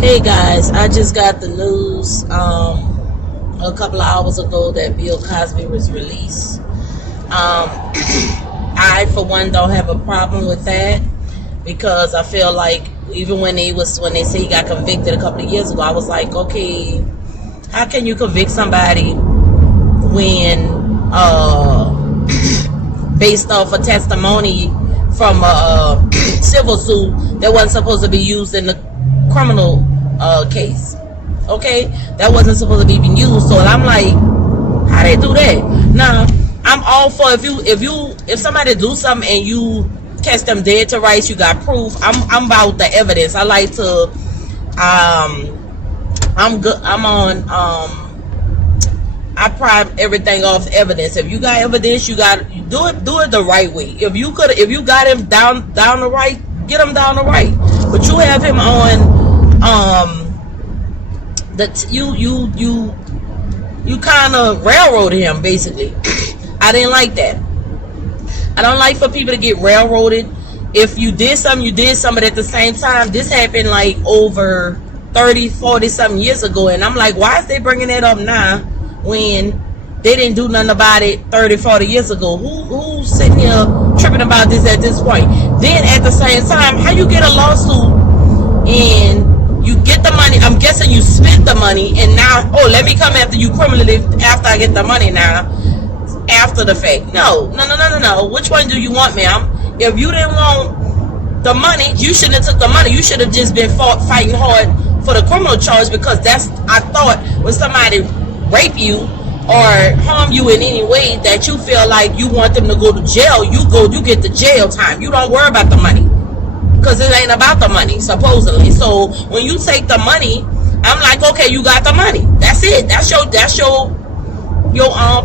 Hey guys, I just got the news a couple of hours ago that Bill Cosby was released. I for one don't have a problem with that because I feel like even when they say he got convicted a couple of years ago, I was like, okay, how can you convict somebody when based off a testimony from a civil suit that wasn't supposed to be used in the criminal case? Okay, that wasn't supposed to be being used. So I'm like, how they do that? Now I'm all for if somebody do something and you catch them dead to rights, you got proof. I'm about the evidence. I like to I'm good. I'm on I prime everything off evidence. If you got evidence, you got do it the right way. If you got him down the right, get him down the right. But you have him on you kind of railroaded him basically. I didn't like that. I don't like for people to get railroaded. If you did something, you did something. But at the same time, this happened like over 30, 40 something years ago, and I'm like, why is they bringing that up now when they didn't do nothing about it 30, 40 years ago? Who's sitting here tripping about this at this point? Then at the same time, how you get a lawsuit and you get the money? I'm guessing you spent the money, and now, oh, let me come after you criminally after I get the money now, after the fact. No. Which one do you want, ma'am? If you didn't want the money, you shouldn't have took the money. You should have just been fighting hard for the criminal charge, because that's, I thought, when somebody rape you or harm you in any way that you feel like you want them to go to jail, you get the jail time. You don't worry about the money, because it ain't about the money supposedly. So when you take the money, I'm like, okay, you got the money. That's it. That's your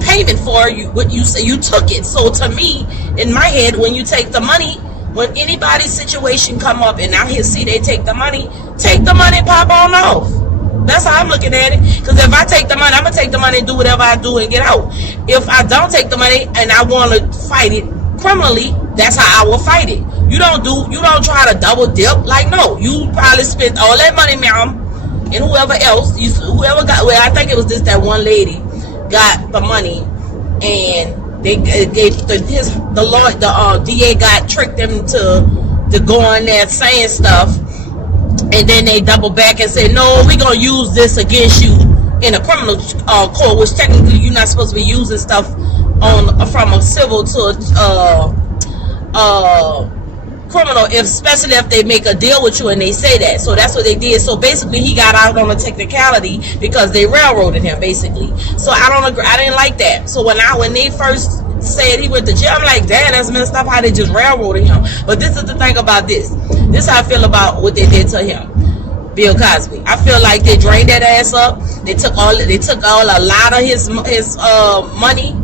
payment for you. What you say, you took it. So to me, in my head, when you take the money, when anybody's situation come up and I see they take the money, pop on off. That's how I'm looking at it. Because if I take the money, I'm gonna take the money and do whatever I do and get out. If I don't take the money and I want to fight it criminally, that's how I will fight it. You don't try to double dip. Like, no, you probably spent all that money, ma'am, and whoever else, whoever got. Well, I think it was that one lady got the money, and they gave the DA tricked them to go on there saying stuff, and then they double back and say, no, we're gonna use this against you in a criminal court, which technically you're not supposed to be using stuff from a civil to criminal, especially if they make a deal with you and they say that. So that's what they did. So basically he got out on a technicality because they railroaded him basically. So I don't agree. I didn't like that. So when they first said he went to jail, I'm like, damn, that's messed up how they just railroaded him. But this is the thing about this. This is how I feel about what they did to him, Bill Cosby. I feel like they drained that ass up. They took a lot of his money,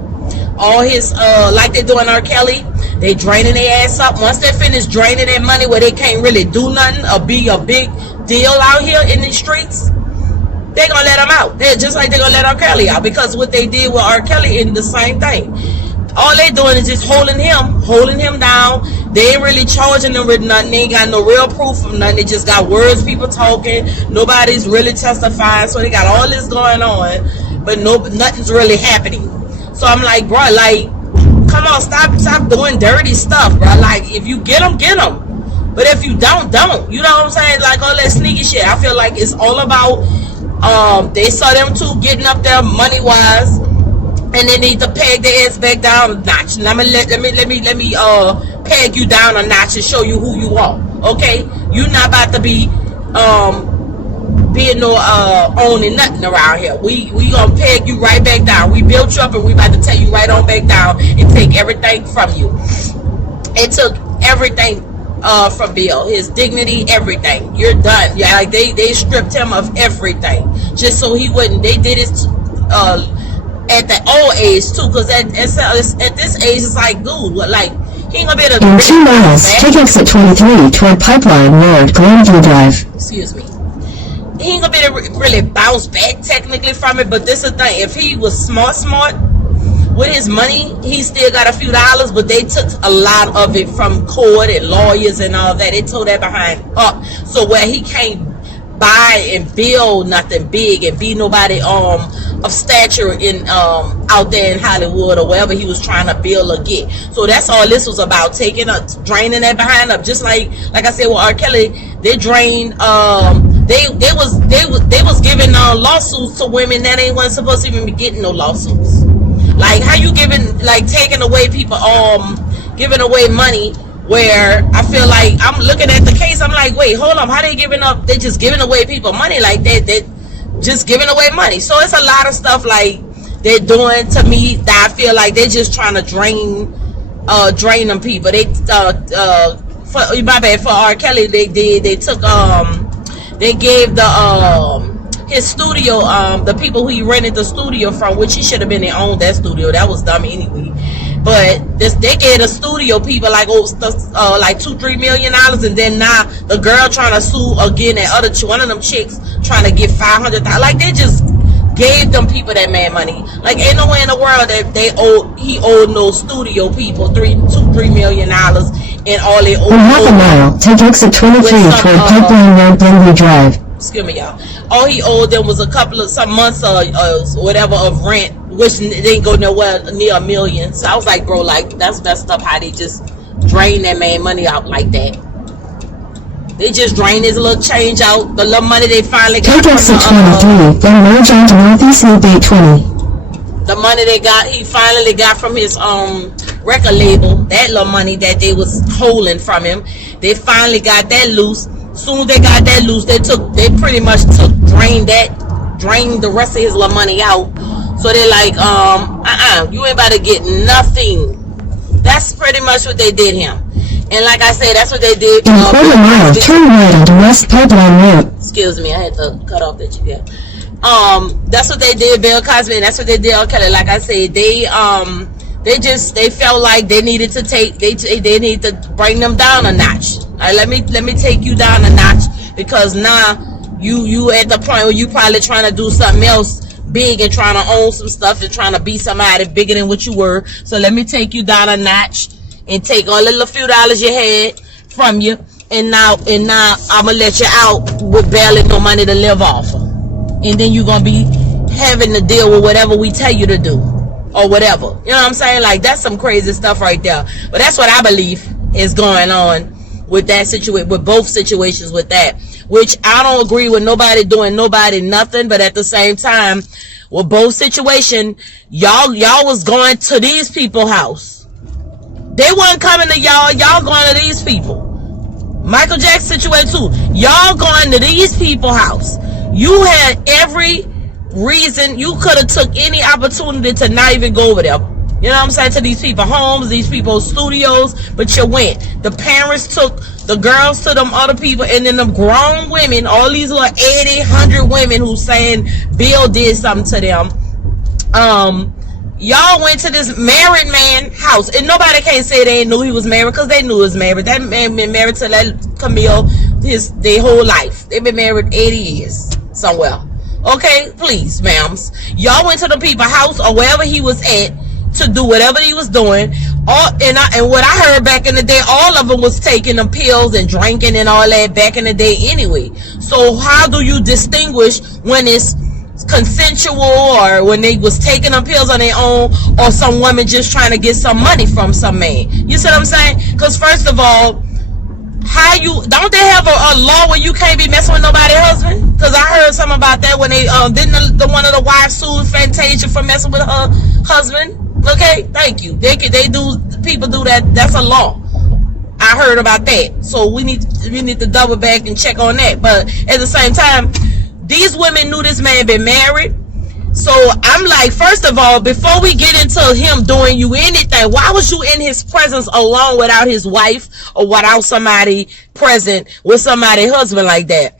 all his like they doing R. Kelly. They draining their ass up. Once they finish draining their money where they can't really do nothing or be a big deal out here in the streets, they gonna let him out. They're just like they're gonna let R. Kelly out, because what they did with R. Kelly is the same thing. All they doing is just holding him down. They ain't really charging them with nothing. They ain't got no real proof of nothing. They just got words, people talking. Nobody's really testifying. So they got all this going on, but nothing's really happening. So I'm like, bro, like, come on, stop doing dirty stuff, bro. Like, if you get them, get them. But if you don't. You know what I'm saying? Like, all that sneaky shit. I feel like it's all about, they saw them two getting up there money-wise, and they need to peg their ass back down a notch. Let me peg you down a notch and show you who you are. Okay? You're not about to be, being no owning nothing around here. We gonna peg you right back down. We built you up and we about to take you right on back down and take everything from you. It took everything from Bill, his dignity, everything. You're done. Yeah, like they stripped him of everything just so he wouldn't. They did it at the old age too, because at this age it's like, dude, what, like, he ain't gonna be able to. In 2 miles, take exit 23 toward Pipeline Road, Grandview Drive. Excuse me. He ain't gonna be able to really bounce back technically from it, but this is the thing. If he was smart with his money, he still got a few dollars, but they took a lot of it from court and lawyers and all that. They tore that behind up, so where he can't buy and build nothing big and be nobody of stature in out there in Hollywood or wherever he was trying to build or get. So that's all this was about, taking up, draining that behind up. Just like I said with R. Kelly, they drained they was giving lawsuits to women that ain't wasn't supposed to even be getting no lawsuits. Like, how you giving, like, taking away people giving away money, where I feel like I'm looking at the case, I'm like, wait, hold on, how they giving up? They just giving away people money like that. They just giving away money. So it's a lot of stuff like they're doing to me that I feel like they're just trying to drain them people. They for my bad, for R. Kelly, they took they gave his studio, the people who he rented the studio from, which he should have been, they owned that studio. That was dumb anyway. But they gave the studio people like like $2-3 million, and then now the girl trying to sue again, that one of them chicks trying to get $500,000. Like, they just gave them people that mad money. Like, ain't no way in the world that he owed no studio people $2-3 million, and all they owed. In half a mile, take exit 23 toward Pipeline Road, Glenview Drive. Excuse me, y'all. All he owed them was a couple of some months or whatever of rent, which didn't go nowhere near $1 million. So I was like, bro, like, that's messed up how they just drain that man money out like that. They just drain his little change out, the little money they finally got. Take exit 23, then merge onto Northeast Loop 820. The money he finally got from his record label, that little money that they was holding from him, they finally got that loose. Soon as they got that loose, they pretty much drained the rest of his little money out. So they're like, you ain't about to get nothing. That's pretty much what they did him. And like I said, that's what they did. In quarter mile, turn right onto West Pipeline Road. Excuse me, I had to cut off that GPS. That's what they did, Bill Cosby, and that's what they did R. Kelly. Like I said, they felt like they needed to they need to bring them down a notch. All right, let me take you down a notch, because now you at the point where you probably trying to do something else big and trying to own some stuff and trying to be somebody bigger than what you were. So let me take you down a notch and take all the little few dollars you had from you, and now I'm gonna let you out with barely no money to live off of, and then you're gonna be having to deal with whatever we tell you to do or whatever. You know what I'm saying? Like, that's some crazy stuff right there. But that's what I believe is going on with that situation, with both situations with that. Which I don't agree with nobody doing nobody nothing, but at the same time, with both situation, y'all was going to these people's house. They wasn't coming to y'all going to these people. Michael Jackson situation too. Y'all going to these people's house. You had every reason, you could have took any opportunity to not even go over there. You know what I'm saying? To these people's homes, these people's studios, but you went. The parents took the girls to them other people, and then them grown women, all these little 80, 100 women who saying Bill did something to them. Y'all went to this married man house, and nobody can say they knew he was married, because they knew he was married. That man been married to that Camille their whole life. They've been married 80 years somewhere. Okay, please, ma'ams. Y'all went to the people's house or wherever he was at to do whatever he was doing. And what I heard back in the day, all of them was taking them pills and drinking and all that back in the day anyway. So how do you distinguish when it's consensual, or when they was taking them pills on their own, or some woman just trying to get some money from some man? You see what I'm saying? Because first of all, don't they have a law where you can't be messing with nobody's husband? Because I heard something about that when they didn't one of the wives sued Fantasia for messing with her husband. Okay, thank you. People do that. That's a law. I heard about that. So we need to double back and check on that. But at the same time, these women knew this man been married. So I'm like, first of all, before we get into him doing you anything, why was you in his presence alone without his wife, or without somebody present with somebody's husband like that?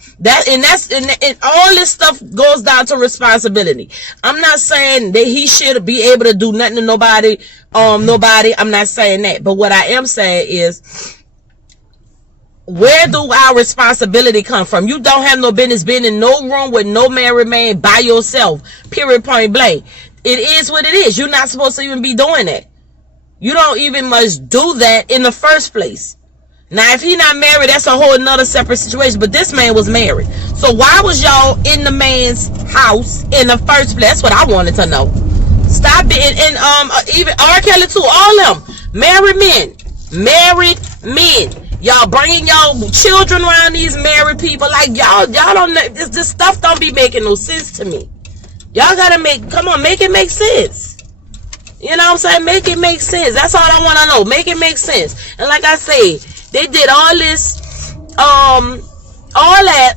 And all this stuff goes down to responsibility. I'm not saying that he should be able to do nothing to nobody. I'm not saying that. But what I am saying is, where do our responsibility come from? You don't have no business being in no room with no married man by yourself. Period, point blank. It is what it is. You're not supposed to even be doing that. You don't even must do that in the first place. Now, if he not married, that's a whole nother separate situation. But this man was married. So why was y'all in the man's house in the first place? That's what I wanted to know. Stop it. And even R. Kelly too. All them married men. Married men. Y'all bringing y'all children around these married people. Like y'all don't know. This stuff don't be making no sense to me. Y'all gotta make it make sense. You know what I'm saying? Make it make sense. That's all I want to know. Make it make sense. And like I say, they did all this, all that,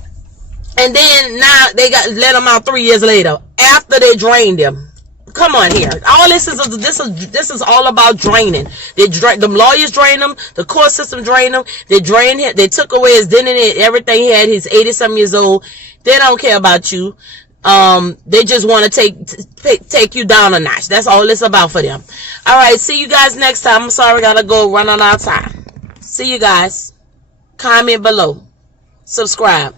and then now they let them out 3 years later after they drained them. Come on here. All this is all about draining. The lawyers drained him. The court system drained him. They drained him. They took away his dignity, everything he had. He's 80-some years old. They don't care about you. They just want to take you down a notch. That's all it's about for them. All right. See you guys next time. I'm sorry, I gotta go run on our time. See you guys. Comment below. Subscribe.